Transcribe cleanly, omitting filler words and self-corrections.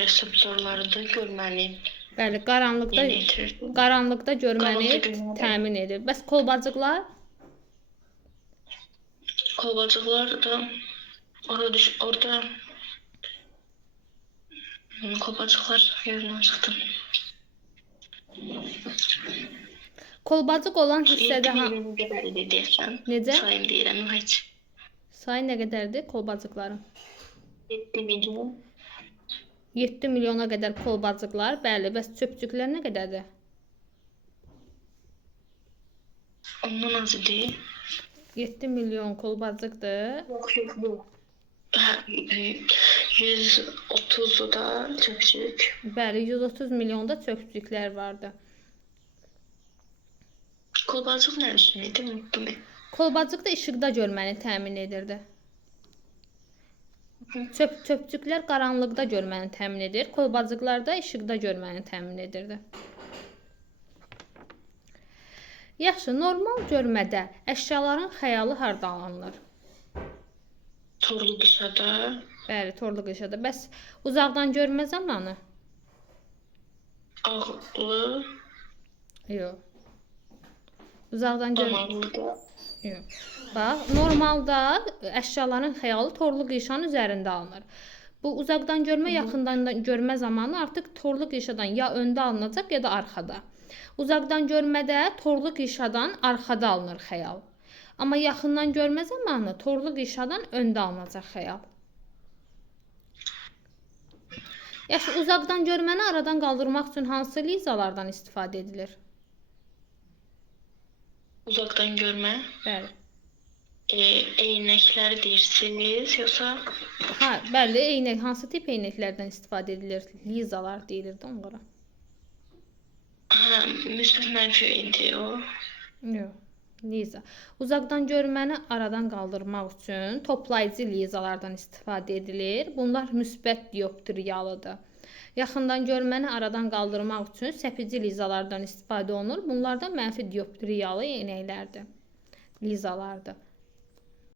reseptorları da görməni Bəli, qaranlıqda yeni itirirdi. qaranlıqda görməni Qaranlıqda görməni. təmin edir. Bəs kolbacıqlar? Kolbacıqlar da orada kolbacıqlar yerindən çıxdı. Kolbacıq olan 7 hissədə milyon qədər idi deyəsən. Necə? Sayım deyirəm heç. sayı nə qədərdir kolbacıqların? 7 milyon. 7 milyona qədər kolbacıqlar. Bəli, bəs çöpcüklər nə qədərdir? Ondan az idi. 7 milyon kolbacıqdır. Yox. 130 da çöpçük. Bəli, 130 milyonda çöpcüklər vardı. Kolbacıq nə üçün idi? Unuttum. Kolbacıq da işıqda görməni təmin edirdi. Çöpcüklər qaranlıqda görməni təmin edir. Kolbacıqlar da işıqda görməni təmin edirdi. Yaxşı, normal görmədə əşyaların xəyalı harda alınır? Torlu qışada. Bəli, torlu qışada. Bəs uzaqdan görmə zamanı? Ağlı. Yox. Uzaqdan görmə. Damarlıda. Yox. Bax, normalda əşyaların xəyalı torlu qişanın üzərində alınır. Bu uzaqdan görmə, yaxından görmə zamanı artıq torlu qişadan ya öndə alınacaq ya da arxada. Uzaqdan görmədə torlu qişadan arxada alınır xəyal. Amma yaxından görmə zamanı torlu qişadan öndə alınacaq xəyal. Yaxşı, uzaqdan görməni aradan qaldırmaq üçün hansı linzalardan istifadə edilir? Uzaqdan görmə. Bəli. Eynəkləri deyirsiniz, yoxsa? Ha, bəli, eynək. Hansı tip eynəklərdən istifadə edilir? Linzalar deyilirdi onlara. Müsbət mənfi idi o. Yox, linza. Uzaqdan görməni aradan qaldırmaq üçün toplayıcı linzalardan istifadə edilir. Bunlar müsbət dioptriyalıdır. Yaxından görməni aradan qaldırmaq üçün səpici linzalardan istifadə olunur. Bunlar da mənfi dioptriyalı eynəklərdir. Linzalardır.